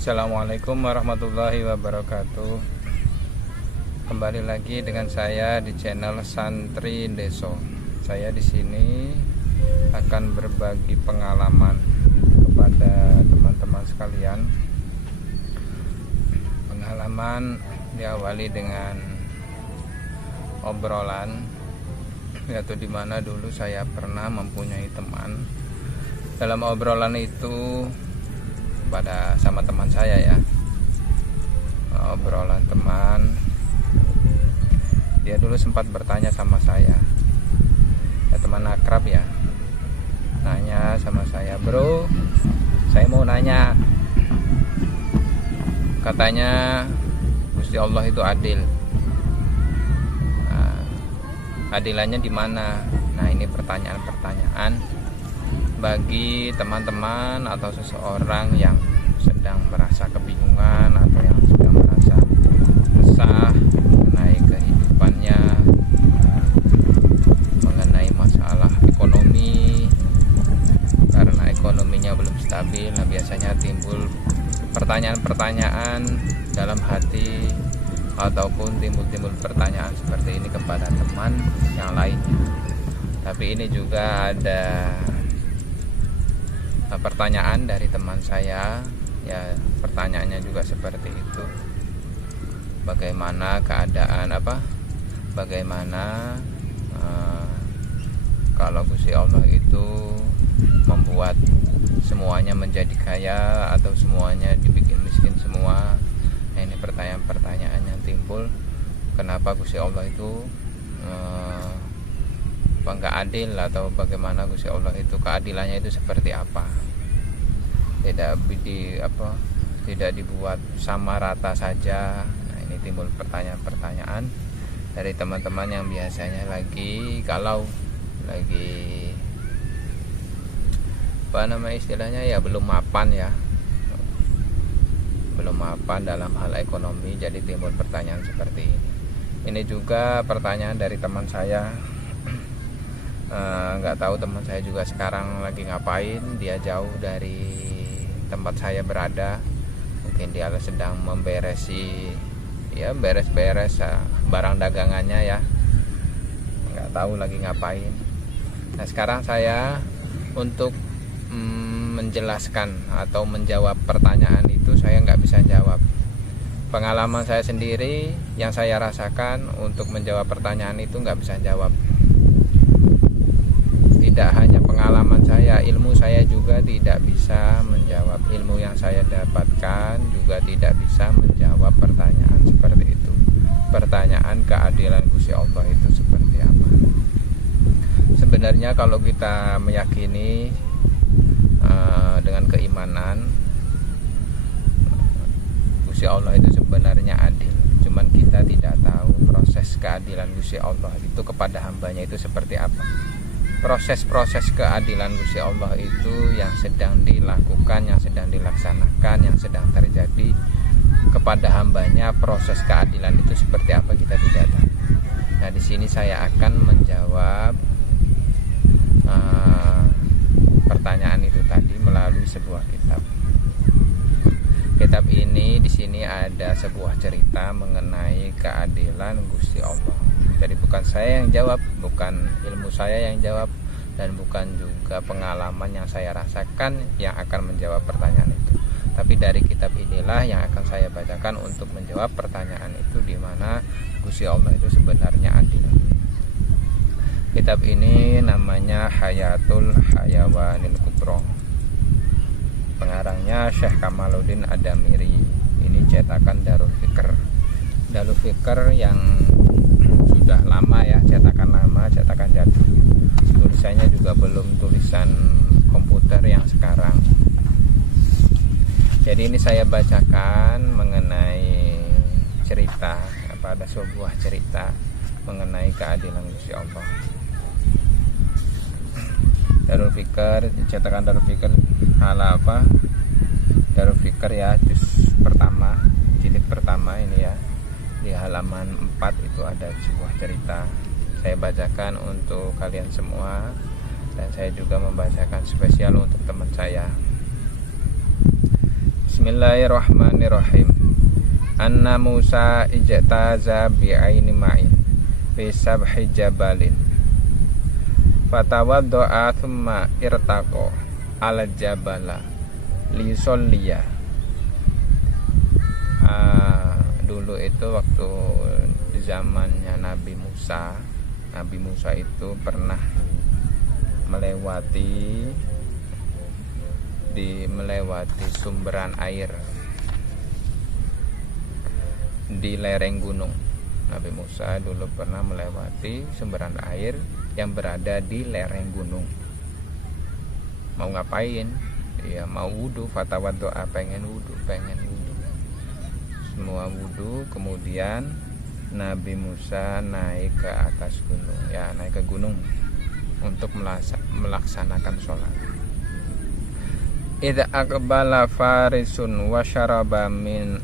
Assalamualaikum warahmatullahi wabarakatuh. Kembali lagi dengan saya di channel Santri Deso. Saya di sini akan berbagi pengalaman kepada teman-teman sekalian. Pengalaman diawali dengan obrolan, yaitu dimana dulu saya pernah mempunyai teman. Dalam obrolan itu sama teman saya ya, obrolan teman, dia dulu sempat bertanya sama saya, ya teman akrab ya, nanya sama saya, bro, saya mau nanya, katanya Gusti Allah itu adil. Nah, adilannya di mana? Nah, ini pertanyaan-pertanyaan bagi teman-teman atau seseorang yang sedang merasa kebingungan atau yang sedang merasa resah mengenai kehidupannya, mengenai masalah ekonomi, karena ekonominya belum stabil. Nah, biasanya timbul pertanyaan-pertanyaan dalam hati ataupun timbul pertanyaan seperti ini kepada teman yang lainnya. Tapi ini juga ada pertanyaan dari teman saya, ya pertanyaannya juga seperti itu. Bagaimana keadaan bagaimana kalau Gusti Allah itu membuat semuanya menjadi kaya atau semuanya dibikin miskin semua. Nah, ini pertanyaan-pertanyaan yang timbul, kenapa Gusti Allah itu nggak adil, atau bagaimana Gusti Allah itu keadilannya itu seperti apa, tidak dibuat sama rata saja. Nah, ini timbul pertanyaan-pertanyaan dari teman-teman yang biasanya kalau lagi istilahnya ya belum mapan dalam hal ekonomi, jadi timbul pertanyaan seperti ini. Ini juga pertanyaan dari teman saya. Nggak tahu teman saya juga sekarang lagi ngapain. Dia jauh dari tempat saya berada, mungkin dia sedang beres barang dagangannya ya, nggak tahu lagi ngapain. Nah, sekarang saya untuk menjelaskan atau menjawab pertanyaan itu, saya nggak bisa jawab. Pengalaman saya sendiri yang saya rasakan untuk menjawab pertanyaan itu nggak bisa jawab. Tidak hanya pengalaman saya, ilmu saya juga tidak bisa menjawab. Ilmu yang saya dapatkan juga tidak bisa menjawab pertanyaan seperti itu. Pertanyaan keadilan Gusti Allah itu seperti apa? Sebenarnya kalau kita meyakini dengan keimanan, Gusti Allah itu sebenarnya adil. Cuman kita tidak tahu proses keadilan Gusti Allah itu kepada hambanya itu seperti apa. Proses-proses keadilan Gusti Allah itu yang sedang dilakukan, yang sedang dilaksanakan, yang sedang terjadi kepada hambanya, proses keadilan itu seperti apa kita tidak tahu. Nah, di sini saya akan menjawab pertanyaan itu tadi melalui sebuah kitab. Kitab ini di sini ada sebuah cerita mengenai keadilan Gusti Allah. Jadi bukan saya yang jawab, bukan ilmu saya yang jawab, dan bukan juga pengalaman yang saya rasakan yang akan menjawab pertanyaan itu. Tapi dari kitab inilah yang akan saya bacakan untuk menjawab pertanyaan itu, di mana Gusti Allah itu sebenarnya adil. Kitab ini namanya Hayatul Hayawanil Kubro. Pengarangnya Syekh Kamaluddin Adamiri. Ini cetakan Darul Fikr. Darul Fikr yang sudah lama ya, cetakan lama, cetakan jadul. Tulisannya juga belum tulisan komputer yang sekarang. Jadi ini saya bacakan mengenai ada sebuah cerita mengenai keadilan Gusti Allah. Darul Fikr, cetakan Darul Fikr Darul Fikr ya, jilid pertama ini ya. Di halaman 4 itu ada sebuah cerita. Saya bacakan untuk kalian semua, dan saya juga membacakan spesial untuk teman saya. Bismillahirrahmanirrahim. Anna Musa ijtaza bi'aini ma'in fi sabhi jabalin fatawaddo'a thumma irtaqo ala jabala lisolliya. Dulu itu waktu di zamannya Nabi Musa itu pernah melewati sumberan air di lereng gunung. Nabi Musa dulu pernah melewati sumberan air yang berada di lereng gunung. Mau ngapain? Ya mau wudhu, fatawaddo'a, pengen wudhu. Semua wudhu, kemudian Nabi Musa naik ke atas gunung, ya naik ke gunung untuk melaksanakan sholat. Idza aqbala farisun wa syaraba min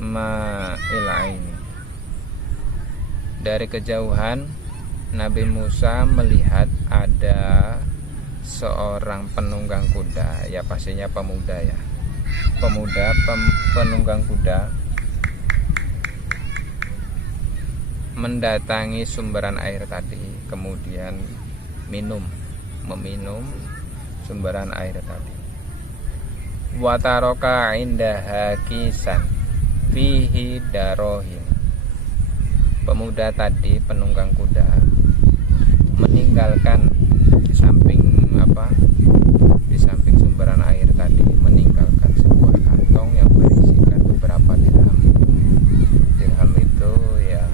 ma'il ain. Dari kejauhan Nabi Musa melihat ada seorang penunggang kuda, ya pastinya pemuda ya. Penunggang kuda mendatangi sumberan air tadi, kemudian meminum sumberan air tadi. Wataroka indaha kisan fihi darohin. Pemuda tadi, penunggang kuda, meninggalkan di samping sumberan air tadi, meninggalkan sebuah kantong yang berisikan beberapa dirham. Dirham itu ya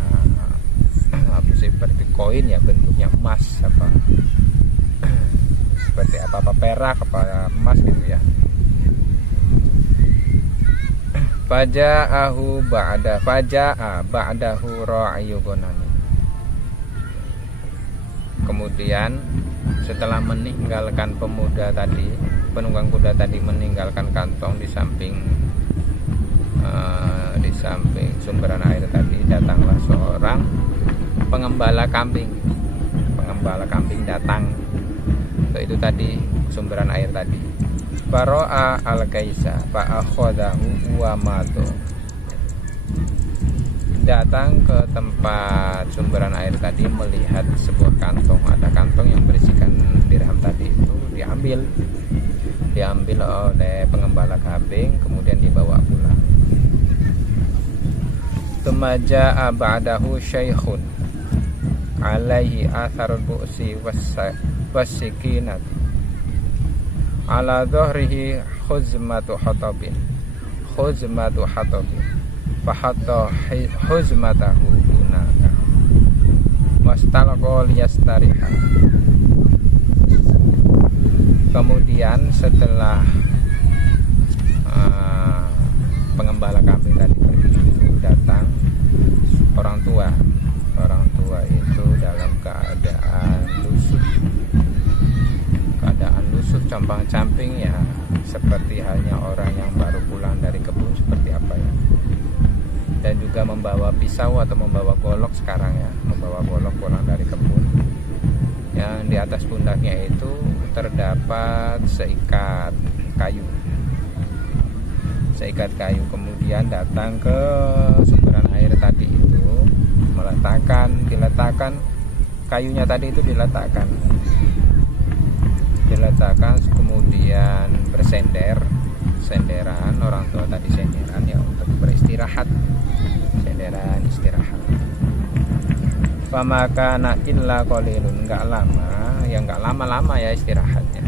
seperti koin ya, bentuknya emas, seperti perak, emas gitu ya. Faja'ahu ba'dahu ra'iyu ghanami. Kemudian setelah meninggalkan penunggang kuda tadi meninggalkan kantong di samping sumberan air tadi, datanglah seorang pengembala kambing datang ke itu tadi, sumberan air tadi. Baro'a al-kaisa fa'akhodahu wa mato. Datang ke tempat sumberan air tadi, melihat sebuah kantong, ada kantong yang berisikan dirham tadi itu, diambil oleh pengembala kambing, kemudian dibawa pulang. Tumaja'a ba'dahu syaikhun alaihi atharul bu'si wassikinati ala dhahrihi khuzmatu hatabin fahatta huzmatahu hunaka wastalqa liyastariha. Kemudian setelah pengembala kambing tadi datang, orang tua itu dalam keadaan lusuh compang-camping ya, seperti halnya orang yang baru pulang dari kebun, seperti apa ya. Dan juga membawa pisau atau membawa golok sekarang ya, membawa golok pulang dari kebun. Yang di atas pundaknya itu terdapat seikat kayu. Kemudian datang ke sumberan air tadi itu, diletakkan kayunya tadi itu, diletakkan, kemudian senderan, orang tua tadi senderan ya untuk beristirahat, senderan istirahat. Famakana illa qalilun, enggak lama ya istirahatnya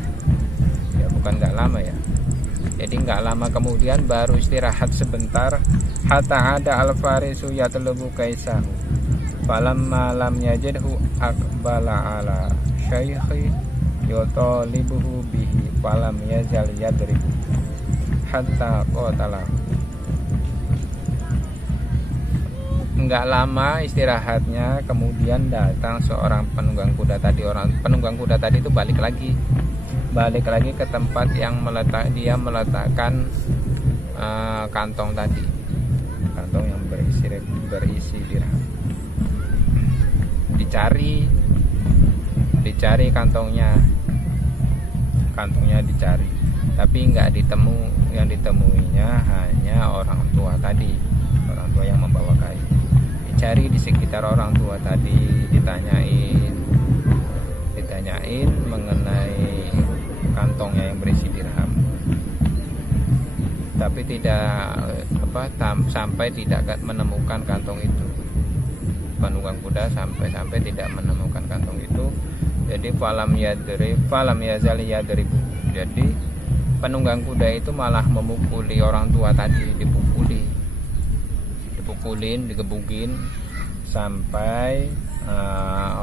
ya, bukan enggak lama ya, jadi enggak lama kemudian baru istirahat sebentar. Hatta ada al-farisu yatlubu kaisahu falamma lam yajidhu aqbala ala syaikhi yutalibuhu bihi falam yazal yadribu hatta qatalahu. Enggak lama istirahatnya, kemudian datang seorang penunggang kuda tadi. Penunggang kuda tadi itu balik lagi ke tempat yang meletakkan kantong tadi, kantong yang berisi dirham. Dicari kantongnya dicari, tapi yang ditemuinya hanya orang tua tadi, orang tua yang membawa kayu. Dicari di sekitar orang tua tadi, ditanyain mengenai kantongnya yang berisi dirham, tapi sampai tidak menemukan kantong itu. Penunggang kuda sampai tidak menemukan kantong itu. Jadi falam yazal yadribu. Jadi penunggang kuda itu malah memukuli orang tua tadi, digebukin sampai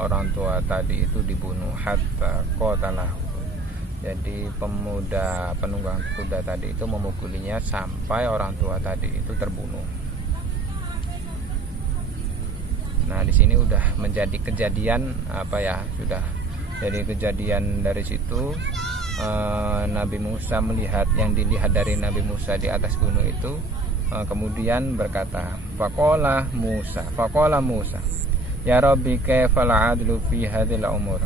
orang tua tadi itu dibunuh, hatta qatalahu. Jadi pemuda penunggang kuda tadi itu memukulinya sampai orang tua tadi itu terbunuh. Nah, di sini udah menjadi kejadian sudah jadi kejadian. Dari situ Nabi Musa melihat, yang dilihat dari Nabi Musa di atas gunung itu, kemudian berkata, faqala Musa ya Rabbi kaifal adlu fi hadhil umur.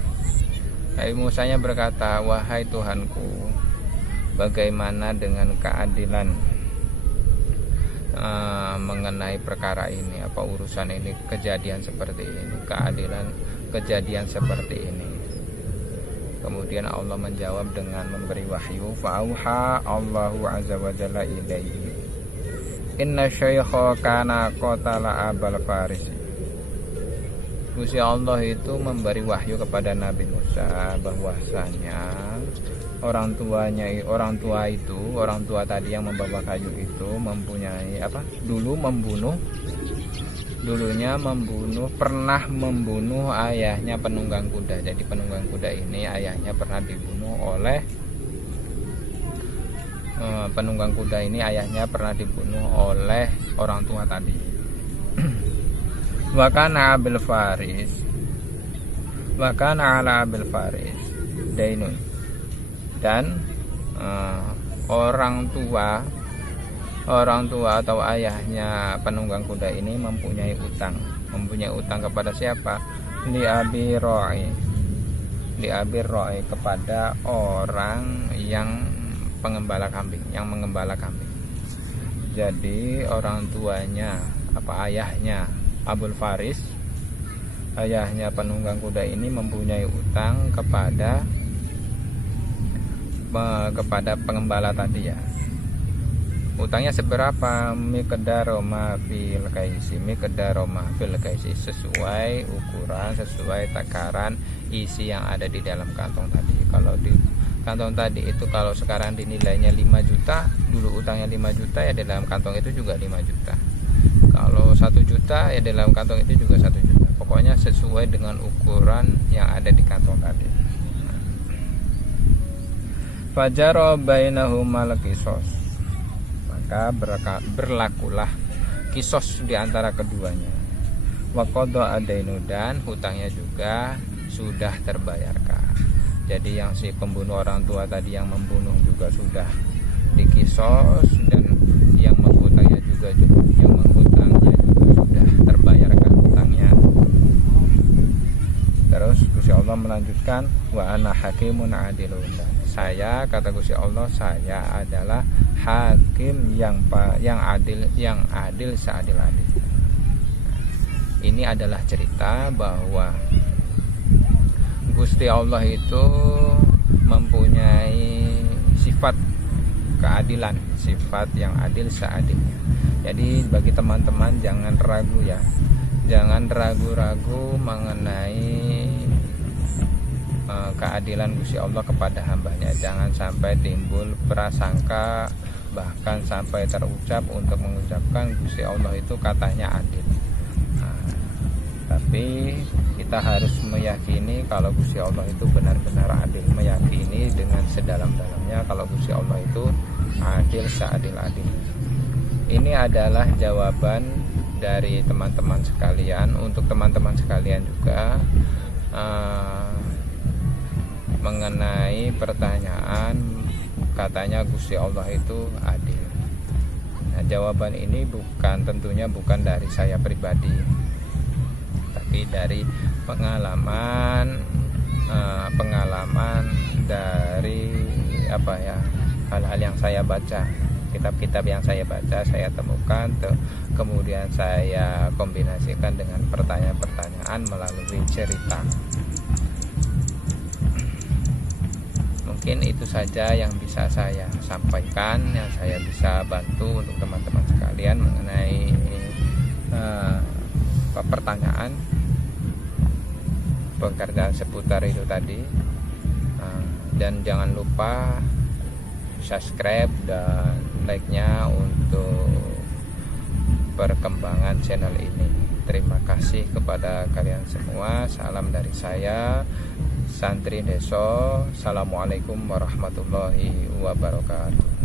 Nabi Musanya berkata, wahai Tuhanku, bagaimana dengan keadilan mengenai perkara ini, urusan ini, kejadian seperti ini, keadilan kejadian seperti ini. Kemudian Allah menjawab dengan memberi wahyu, fa'auha Allahu azza wa jalla ilaihi inna syaikha kana qatala abal farisi. Gusti Allah itu memberi wahyu kepada Nabi Musa bahwasanya orang tua tadi yang membawa kayu itu mempunyai pernah membunuh ayahnya penunggang kuda. Jadi penunggang kuda ini ayahnya pernah dibunuh oleh orang tua tadi. Wa kana ala abil faris dainun. Dan orang tua atau ayahnya penunggang kuda ini mempunyai utang kepada siapa? Li abi roi, kepada orang yang mengembala kambing. Jadi orang tuanya ayahnya Abul Faris, ayahnya penunggang kuda ini mempunyai utang kepada pengembala tadi ya. Utangnya seberapa? Miqdaroma fil kaisi, sesuai ukuran, sesuai takaran isi yang ada di dalam kantong tadi. Kalau di kantong tadi itu kalau sekarang dinilainya 5 juta, dulu utangnya 5 juta, ya di dalam kantong itu juga 5 juta. Kalau 1 juta, ya di dalam kantong itu juga 1 juta. Pokoknya sesuai dengan ukuran yang ada di kantong tadi. Fajaro bainahumal qisos, maka berlakulah kisos di antara keduanya. Wa qada adainu, dan hutangnya juga sudah terbayarkan. Jadi yang si pembunuh orang tua tadi yang membunuh juga sudah dikisos, dan yang menghutangnya juga sudah terbayarkan hutangnya. Terus Gusti Allah melanjutkan, wa ana hakimun adilun. Saya, kata Gusti Allah, saya adalah hakim yang adil seadil-adil. Ini adalah cerita bahwa Gusti Allah itu mempunyai sifat keadilan, sifat yang adil seadilnya. Jadi bagi teman-teman jangan ragu ya, jangan ragu-ragu mengenai keadilan Gusti Allah kepada hambanya. Jangan sampai timbul prasangka, bahkan sampai terucap untuk mengucapkan Gusti Allah itu katanya adil. Tapi kita harus meyakini kalau Gusti Allah itu benar-benar adil, meyakini dengan sedalam-dalamnya kalau Gusti Allah itu adil seadil-adilnya. Ini adalah jawaban dari teman-teman sekalian. Untuk teman-teman sekalian juga mengenai pertanyaan katanya Gusti Allah itu adil. Nah, jawaban ini tentunya bukan dari saya pribadi, tapi dari pengalaman dari hal-hal yang saya baca, kitab-kitab yang saya baca, saya temukan, kemudian saya kombinasikan dengan pertanyaan-pertanyaan melalui cerita. Mungkin itu saja yang bisa saya sampaikan, yang saya bisa bantu untuk teman-teman sekalian mengenai pertanyaan pekerjaan seputar itu tadi. Dan jangan lupa subscribe dan like-nya untuk perkembangan channel ini. Terima kasih kepada kalian semua. Salam dari saya, Santri Deso. Assalamualaikum warahmatullahi wabarakatuh.